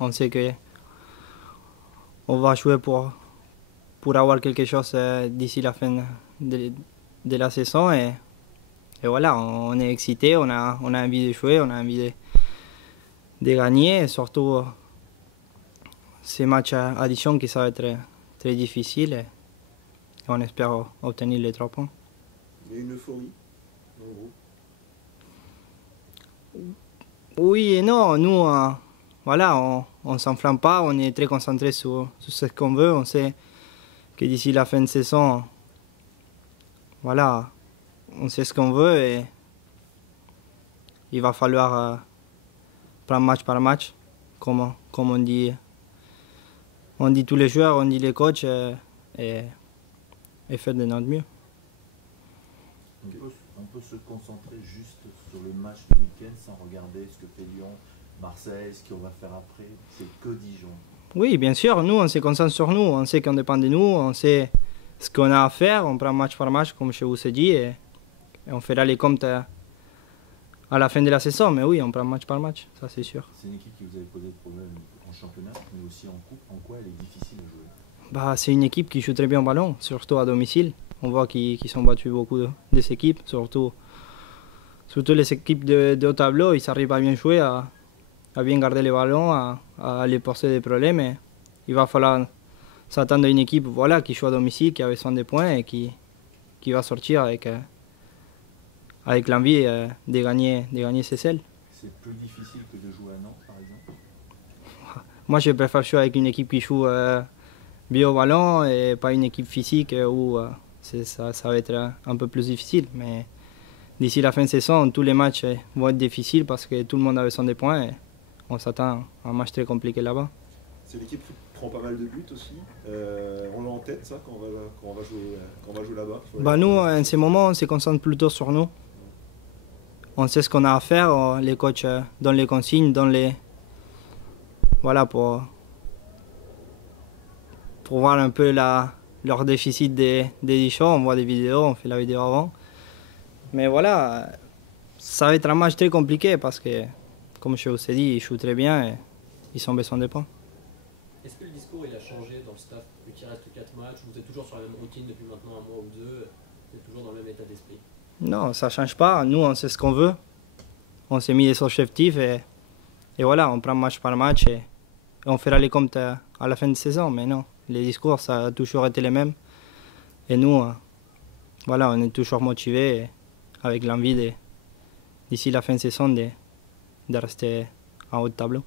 On sait que on va jouer pour avoir quelque chose d'ici la fin de la saison. Et voilà, on est excité, on a envie de jouer, on a envie de gagner. Et surtout, ces matchs à Dijon qui ça va être très difficile. Et on espère obtenir les 3 points. Il y a une euphorie dans le groupe. Oui et non, nous, voilà, on ne s'enflamme pas, on est très concentré sur ce qu'on veut. On sait que d'ici la fin de saison, voilà, on sait ce qu'on veut et il va falloir prendre match par match, comme on dit tous les joueurs, on dit les coachs, et faire de notre mieux. On peut se concentrer juste sur le match du week-end sans regarder ce que fait Lyon, Marseille, ce qu'on va faire après. C'est que Dijon. Oui, bien sûr, nous on se concentre sur nous, on sait qu'on dépend de nous, on sait ce qu'on a à faire, on prend match par match comme je vous ai dit et on fera les comptes à la fin de la saison, mais oui, on prend match par match, ça c'est sûr. C'est une équipe qui vous avait posé problème en championnat, mais aussi en coupe. En quoi elle est difficile à jouer? C'est une équipe qui joue très bien au ballon, surtout à domicile. On voit qu'ils ont battu beaucoup des équipes, surtout les équipes de haut tableau, ils arrivent à bien jouer, à bien garder les ballons, à les poser des problèmes. Et il va falloir s'attendre à une équipe voilà, qui joue à domicile, qui a besoin de points et qui va sortir avec l'envie de gagner ses ailes. C'est plus difficile que de jouer à Nantes, par exemple? Moi, je préfère jouer avec une équipe qui joue bien au ballon et pas une équipe physique où ça va être un peu plus difficile. Mais d'ici la fin de saison, tous les matchs vont être difficiles parce que tout le monde a besoin de points et on s'attend à un match très compliqué là-bas. C'est l'équipe qui prend pas mal de buts aussi. On l'a en tête ça quand on va jouer là-bas. Nous, en ce moment, on se concentre plutôt sur nous. On sait ce qu'on a à faire, les coachs donnent les consignes, voilà, pour voir un peu leur déficit des Dijon. On voit des vidéos, on fait la vidéo avant. Mais voilà, ça va être un match très compliqué parce que, comme je vous ai dit, ils jouent très bien et ils ont besoin de points. Est-ce que le discours il a changé dans le staff vu qu'il reste 4 matchs? Vous êtes toujours sur la même routine depuis maintenant un mois ou deux? Vous êtes toujours dans le même état d'esprit? Non, ça ne change pas. Nous, on sait ce qu'on veut. On s'est mis des objectifs et voilà, on prend match par match et on fera les comptes à la fin de saison. Mais non, les discours, ça a toujours été les mêmes. Et nous, voilà, on est toujours motivés avec l'envie d'ici la fin de saison de rester en haut de tableau.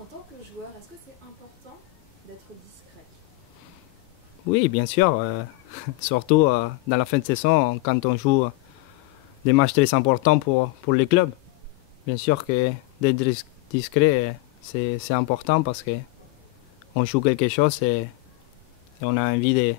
En tant que joueur, est-ce que c'est important d'être discret? Oui, bien sûr. Surtout dans la fin de saison, quand on joue des matchs très importants pour les clubs. Bien sûr que d'être discret, c'est important parce qu'on joue quelque chose et on a envie de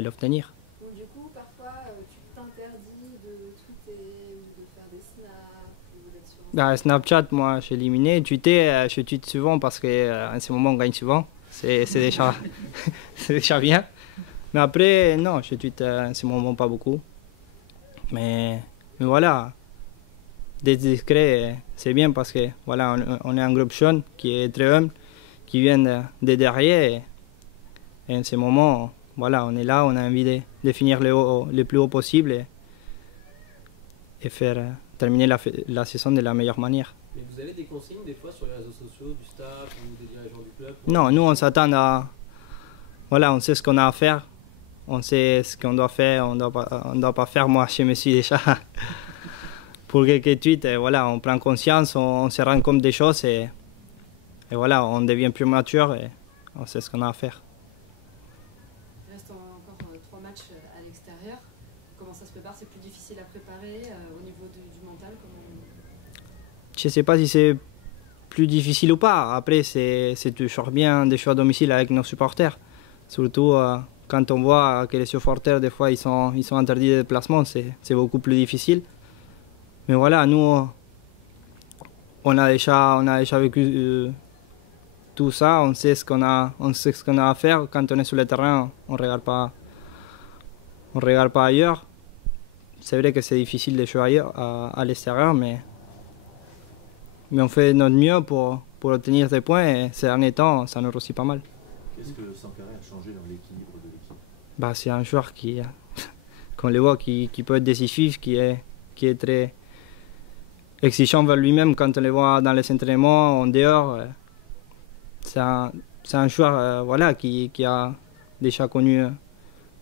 l'obtenir. Donc du coup, parfois, tu t'interdis de tweeter ou de faire des snaps ou d'être sur Snapchat, moi, j'ai éliminé. Twitter, je tweete souvent parce qu'en ce moment, on gagne souvent. C'est déjà, c'est déjà bien. Mais après, non, je tweete en ce moment pas beaucoup. Mais voilà, d'être discret, c'est bien parce que voilà, on est un groupe jeune qui est très humble, qui vient de derrière. Et en ce moment, voilà, on est là, on a envie de finir le plus haut possible et faire terminer la saison de la meilleure manière. Mais vous avez des consignes des fois sur les réseaux sociaux du staff ou des dirigeants du club? Non, nous on s'attend à... Voilà, on sait ce qu'on a à faire, on sait ce qu'on doit faire, on doit pas faire. Moi, je me suis déjà... pour quelques tweets, voilà, on prend conscience, on se rend compte des choses et voilà, on devient plus mature et on sait ce qu'on a à faire. Il reste encore 3 matchs à l'extérieur. Comment ça se prépare? C'est plus difficile à préparer au niveau du mental? Je ne sais pas si c'est plus difficile ou pas. Après, c'est toujours bien de jouer à domicile avec nos supporters. Surtout quand on voit que les supporters, des fois, ils sont interdits de déplacement, c'est beaucoup plus difficile. Mais voilà, nous, on a déjà vécu tout ça, on sait ce qu'on a à faire. Quand on est sur le terrain, on ne regarde pas ailleurs. C'est vrai que c'est difficile de jouer ailleurs, à l'extérieur, mais on fait notre mieux pour pour obtenir des points. Et ces derniers temps, ça nous réussit pas mal. Qu'est-ce que Sankaré a changé dans l'équilibre de l'équipe? Bah, c'est un joueur qui, qu'on le voit, qui peut être décisif, qui est très exigeant vers lui-même quand on le voit dans les entraînements, en dehors. C'est un joueur voilà, qui a déjà connu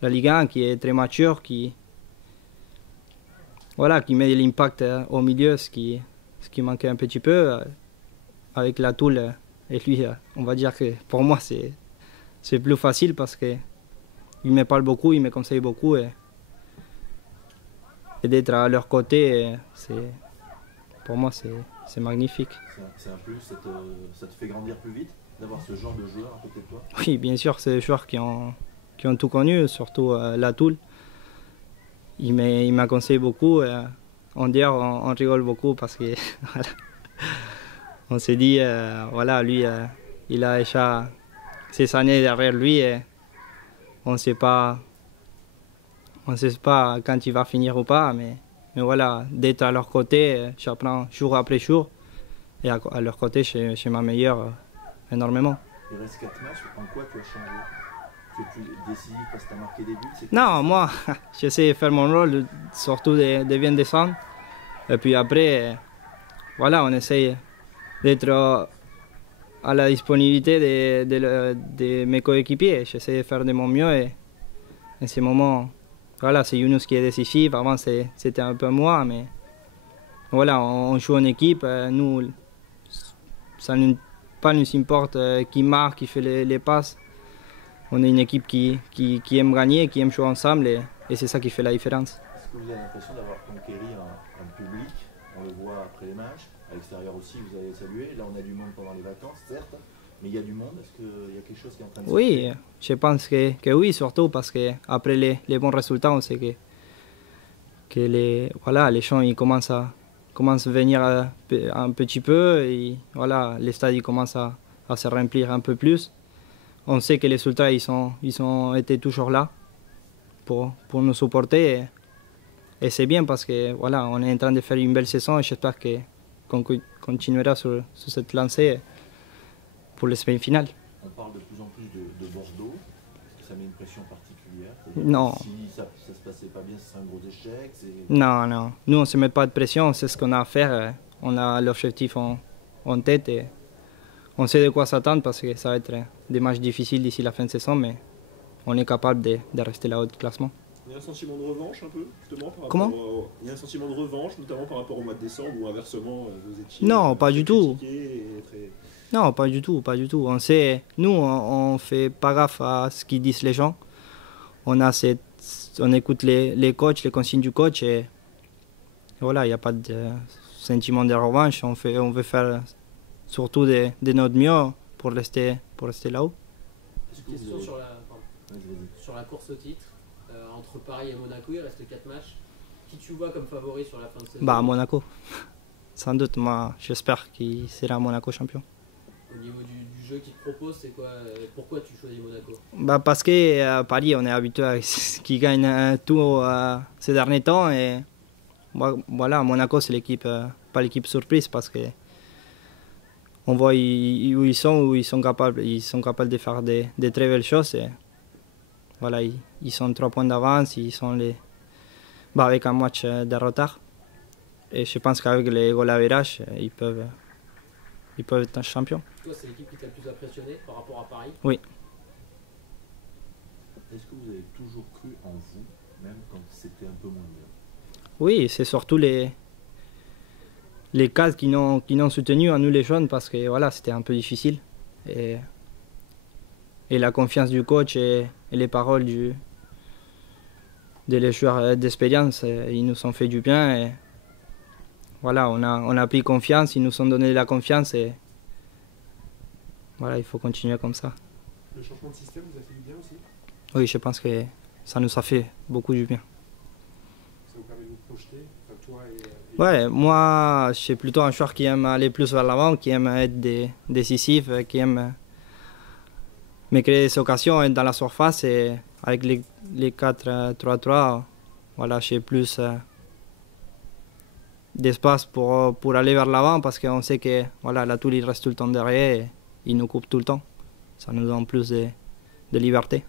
la Ligue 1, qui est très mature, voilà, qui met de l'impact au milieu, ce qui manquait un petit peu. Avec la Toule et lui, on va dire que pour moi, c'est plus facile parce qu'il me parle beaucoup, il me conseille beaucoup. Et d'être à leur côté, pour moi, c'est magnifique. C'est un plus, ça te fait grandir plus vite d'avoir ce genre de joueur à côté de toi? Oui, bien sûr, c'est des joueurs qui ont tout connu, surtout la Toule. Il m'a conseillé beaucoup. En dehors, on rigole beaucoup parce que voilà, on s'est dit, voilà, lui, il a déjà 6 années derrière lui et on ne sait pas quand il va finir ou pas, mais voilà, d'être à leur côté, j'apprends jour après jour. Et à leur côté, je m'améliore énormément. Il reste 4 matchs, en quoi tu as changé? Tu es plus décisif parce que tu as marqué des buts? Non, moi, j'essaie de faire mon rôle, surtout de bien descendre. Et puis après, voilà, on essaye d'être à la disponibilité de mes coéquipiers. J'essaie de faire de mon mieux et en ce moment, voilà, c'est Younous qui est décisif. Avant, c'était un peu moi, mais voilà, on joue en équipe. Nous, ça ne nous importe qui marque, qui fait les passes. On est une équipe qui aime gagner, qui aime jouer ensemble et c'est ça qui fait la différence. Est-ce que vous avez l'impression d'avoir conquéri un public? On le voit après les matchs. À l'extérieur aussi, vous avez salué. Là, on a du monde pendant les vacances, certes, mais il y a du monde. Est-ce qu'il y a quelque chose qui est en train de se Oui, faire? je pense que oui, surtout parce qu'après les bons résultats, on sait que les gens ils commencent à venir un petit peu et voilà, les stades ils commencent à se remplir un peu plus. On sait que les résultats ils ont été toujours là pour nous supporter et c'est bien parce que voilà, on est en train de faire une belle saison et j'espère qu'on continuera sur cette lancée pour les semi-finales. On parle de plus en plus de Bordeaux. Est-ce que ça met une pression particulière? Non. Si ça se passait pas bien, ce serait un gros échec? Non, non. Nous, on ne se met pas de pression. On sait ce qu'on a à faire. On a l'objectif en tête et on sait de quoi s'attendre parce que ça va être des matchs difficiles d'ici la fin de saison, mais on est capable de rester là-haut du classement. Il y a un sentiment de revanche un peu, justement, par Comment rapport il y a un sentiment de revanche, notamment par rapport au mois de décembre, où inversement, vous étiez... Non, pas du tout. Très... Non, pas du tout, pas du tout. On sait, nous, on fait pas gaffe à ce qu'ils disent les gens. On écoute les coachs, les consignes du coach et voilà, il n'y a pas de sentiment de revanche. On veut faire surtout de notre mieux pour rester là-haut. Une question sur la course au titre. Entre Paris et Monaco, il reste 4 matchs. Qui tu vois comme favori sur la fin de saison? Bah, Monaco. Sans doute, moi, j'espère qu'il sera Monaco champion. Au niveau du jeu qu'il te propose, c'est quoi? Pourquoi tu choisis Monaco? Bah parce qu'à Paris, on est habitué à ce qu'ils gagnent tout ces derniers temps. Et voilà, Monaco, c'est l'équipe, pas l'équipe surprise parce que on voit où ils sont capables de faire des très belles choses. Et voilà, ils sont 3 points d'avance, ils sont avec un match de retard. Et je pense qu'avec les goal average, ils peuvent être champions. Toi, c'est l'équipe qui t'a le plus impressionné par rapport à Paris? Oui. Est-ce que vous avez toujours cru en vous, même quand c'était un peu moins bien? Oui, c'est surtout les cadres qui nous soutenu à nous les jeunes parce que voilà, c'était un peu difficile. Et la confiance du coach et les paroles des joueurs d'expérience, ils nous ont fait du bien. Et voilà, on a pris confiance, ils nous ont donné la confiance et voilà, il faut continuer comme ça. Le changement de système vous a fait du bien aussi? Oui, je pense que ça nous a fait beaucoup du bien. Ça vous permet de vous projeter, enfin, toi et Ouais, moi, je suis plutôt un joueur qui aime aller plus vers l'avant, qui aime être décisif, qui aime me créer des occasions, être dans la surface. Et avec les 4-3-3, voilà, j'ai plus d'espace pour aller vers l'avant parce qu'on sait que voilà, la Toul il reste tout le temps derrière et il nous coupe tout le temps. Ça nous donne plus de liberté.